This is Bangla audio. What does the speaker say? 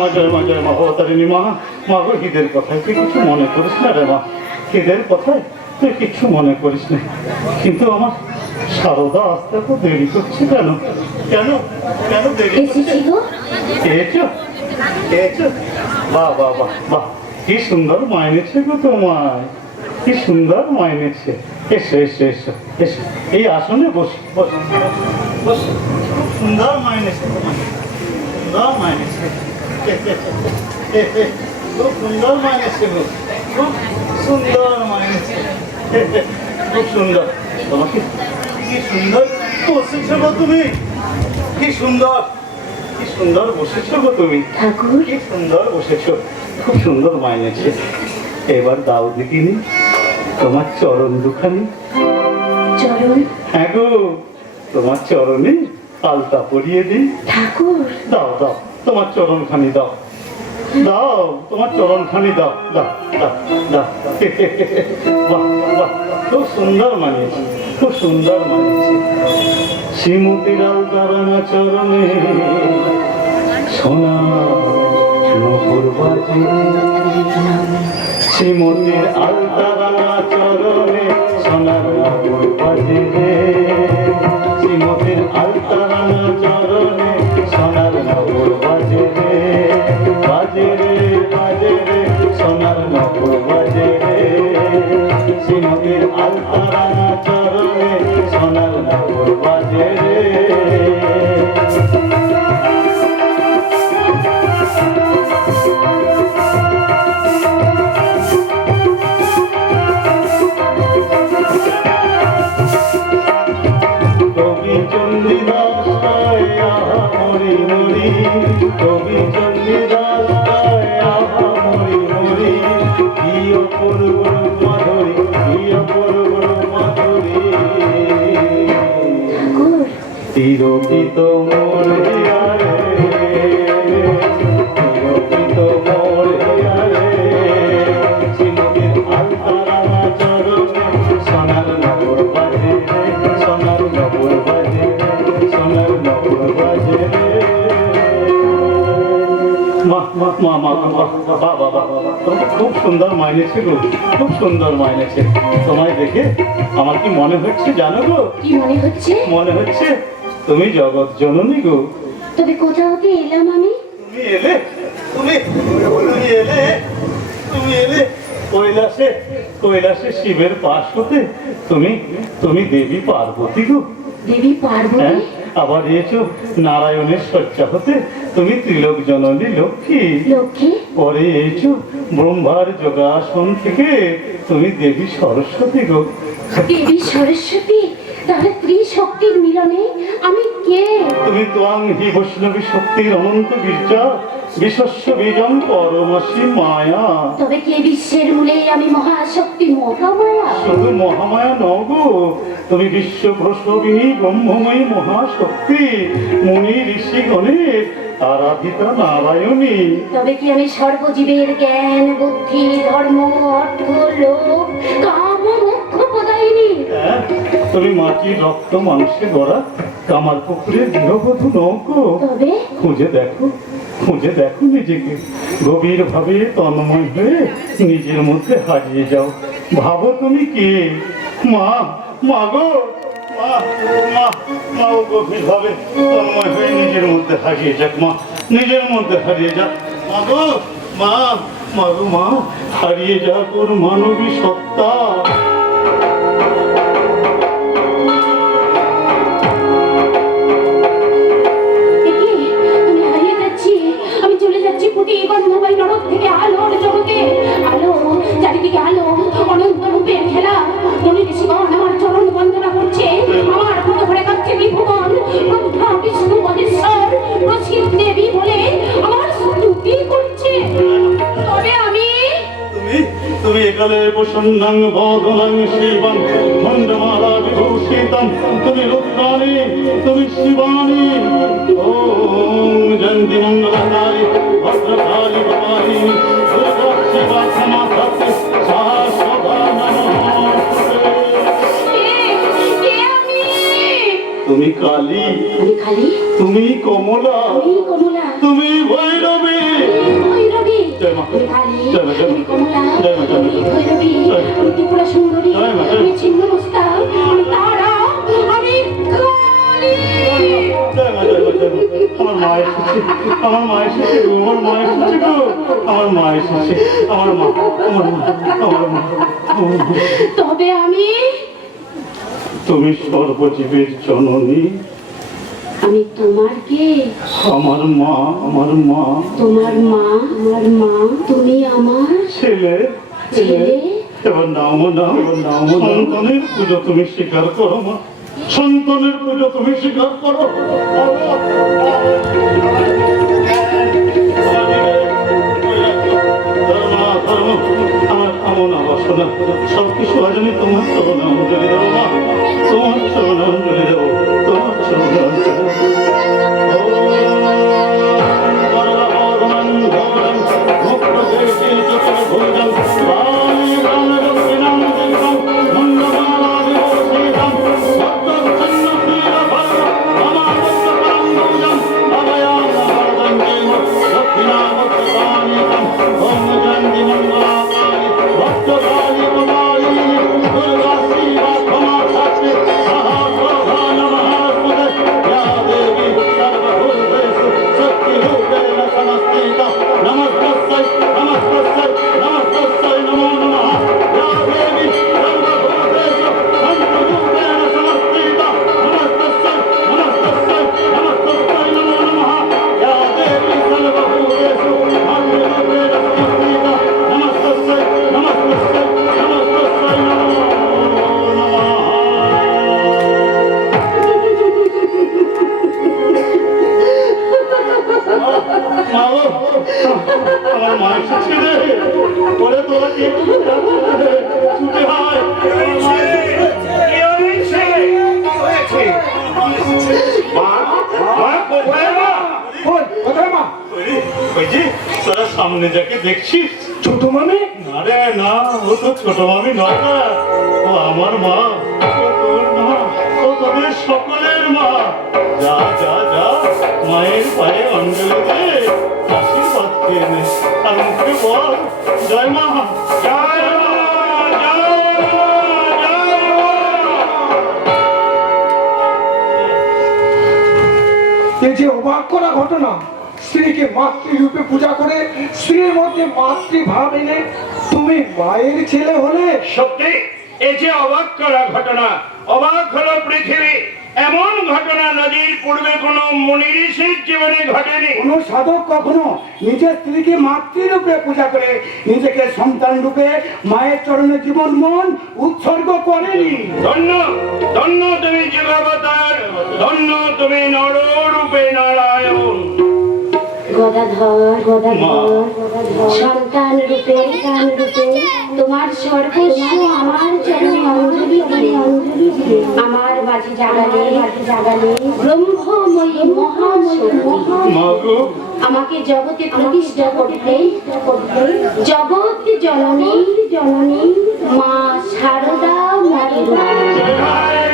মা জয় মা জয় মা অবতারিণী মা মা গো ঈদের কথায় তুই কিছু মনে করিস না রে মা। ঈদের কথায় তুই কিছু মনে করিস না। কিন্তু আমার সারদা আসতে তো দেরি করছে কেন? কেন? কেন দেরি খেয়েছো খেয়েছো বাহ বাহ বাহ বাহ কি সুন্দর মাইনেছে গো তোমায়। কি সুন্দর মাইনেছে এসো এসো এসো এসো। এই আসনে বসো বসো। বসো। সুন্দর মাইনেছে তোমায়। সুন্দর মাইনেছে খুব সুন্দর মাইনেছে গো খুব সুন্দর মাইনেছে খুব সুন্দর। তোমাকে কি সুন্দর বসেছো গো তুমি? কি সুন্দর। কি সুন্দর বসেছো গো তুমি? কি সুন্দর বসেছো। খুব সুন্দর মাইনেছে এবার দাও দেখিনি। তোমার চরণ দুখানি। হ্যাঁ গো। তোমার চরণে আলতা পরিয়ে দিই। ঠাকুর। দাও দাও। তোমার চরণ খানি দাও। দাও, তোমার চরণ খানি দাও দাও দাও। বাহ বাহ খুব সুন্দর মানিয়েছে, খুব সুন্দর মানিয়েছে। শ্রীমতীর আলতারানা চরণে সোনা নপুর বাজে। শ্রীমতীর আলতারানা চরণে সোনার বাজে কবি চন্ডিদাস মা মা মা বা বা বা তোমার খুব সুন্দর মাইনে ছিল খুব সুন্দর মাইনে ছিল। তোমায় দেখে আমার কি মনে হচ্ছে জানো গো? কি মনে হচ্ছে? মনে হচ্ছে তুমি জগৎ জননী গো। তবে কোথা হতে এলাম আমি? তুমি এলে তুমি তুমি এলে তুমি এলে কৈলাসে কৈলাসে শিবের পাশ হতে তুমি তুমি দেবী পার্বতী গো। দেবী পার্বতী? হ্যাঁ? আবার এসো নারায়ণের শয্যা হতে তুমি ত্রিলোক জননী লক্ষ্মী। লক্ষ্মী? পরে এসো ব্রহ্মার যোগাসন থেকে তুমি দেবী সরস্বতী গো। দেবী সরস্বতী? তাহলে ত্রিশক্তির মিলনে আমি কে? তুমি তোয়াং হি বৈষ্ণবী শক্তির অনন্ত বীর্যা বিশ্বস্ব বীজং পরমাসী মায়া। তবে কে বিশ্বের মূলে আমি মহাশক্তি মহামায়া শুধু মহামায়া নগো তুমি বিশ্ব প্রসবিনী ব্রহ্মময়ী মহাশক্তি মুনি ঋষিগণের আরাধিতা নারায়ণী। তবে কি আমি সর্বজীবের জ্ঞান বুদ্ধি ধর্ম অর্থ লোভ কাম প্রদায়িনী হ্যাঁ, তুমি মাটির রক্ত মাংসে গড়া কামার পুকুরের গৃহবধূ নৌকো তবে? খুঁজে দেখো খুঁজে দেখো নিজেকে। গভীর ভাবে তন্ময় হয়ে নিজের মধ্যে হারিয়ে যাও। ভাবো তুমি কে? মা মা গো, মা মা মা ও গভীর ভাবে তন্ময় হয়ে নিজের মধ্যে হারিয়ে যাক, মা। নিজের মধ্যে হারিয়ে যাক। মা গো, মা মা গো, মা। হারিয়ে যাক ওর মানবী সত্তা। তুমি একালে প্রসন্নাং বদনাং শিবং খণ্ডমালা বিভূষিতম। তুমি রুদ্রাণী তুমি শিবানী ওম জয়ন্তি মঙ্গলকারী ভদ্রকালী ভবানী। শিবা ক্ষমা তুমি কালী। তুমি কমলা। আমি কমলা। তুমি ভৈরবী। সুন্দরী তারা আমি। আমার মা এসেছে আমার মা এসেছে গো আমার মা এসেছে গো। আমার মা এসেছে আমার মা আমার মা আমার মা আমার মা। তবে আমি তুমি সর্বজীবের জননী। আমি তোমার কে আমার মা আমার মা। তোমার মা আমার মা তুমি আমার ছেলে ছেলে। এবার নাম এবার নামও সন্তানের পুজো তুমি স্বীকার করো মা। সন্তানের পুজো তুমি স্বীকার করো। আমার আমন বাসনা সব কিছু আজ আমি তোমার চরণে অঞ্জলি দেবো মা। তোমার তোরা কি ছুটে হয় ওই যে তোরা সামনে যাকে দেখছিস। ছোট মানে না রে না ও তো ছোট মামি নয়। ও আমার মা। আশীর্বাদ আর মুখে বল জয় মা জয় মা জয় মা জয় মা এই যে অবাক করা ঘটনা, স্ত্রীকে মাতৃরূপে পূজা করে, স্ত্রীর মধ্যে মাতৃভাব তুমি মায়ের ছেলে হলে? সত্যি এই যে অবাক করা ঘটনা, অবাক হলো পৃথিবী। এমন ঘটনা নদীর পূর্বে কোনো মুনি ঋষির জীবনে ঘটেনি। কোন সাধক কখনো নিজের স্ত্রীকে মাতৃরূপে পূজা করে নিজেকে সন্তান রূপে মায়ের চরণে জীবন মন উৎসর্গ করেনি। ধন্য ধন্য তুমি যুগাবতার ধন্য তুমি নররূপে নারায়ণ। গদাধর গদাধর সন্তান রূপে সন্তান রূপে তোমার সর্বস্ব আমার চরণে অঞ্জলি আমার মাঝে জাগালে মাঝে জাগালে ব্রহ্মময়ী মহাময়ী মহা আমাকে জগতে প্রতিষ্ঠা করতে। জগৎ জননী জননী। মা সারদা মায়ের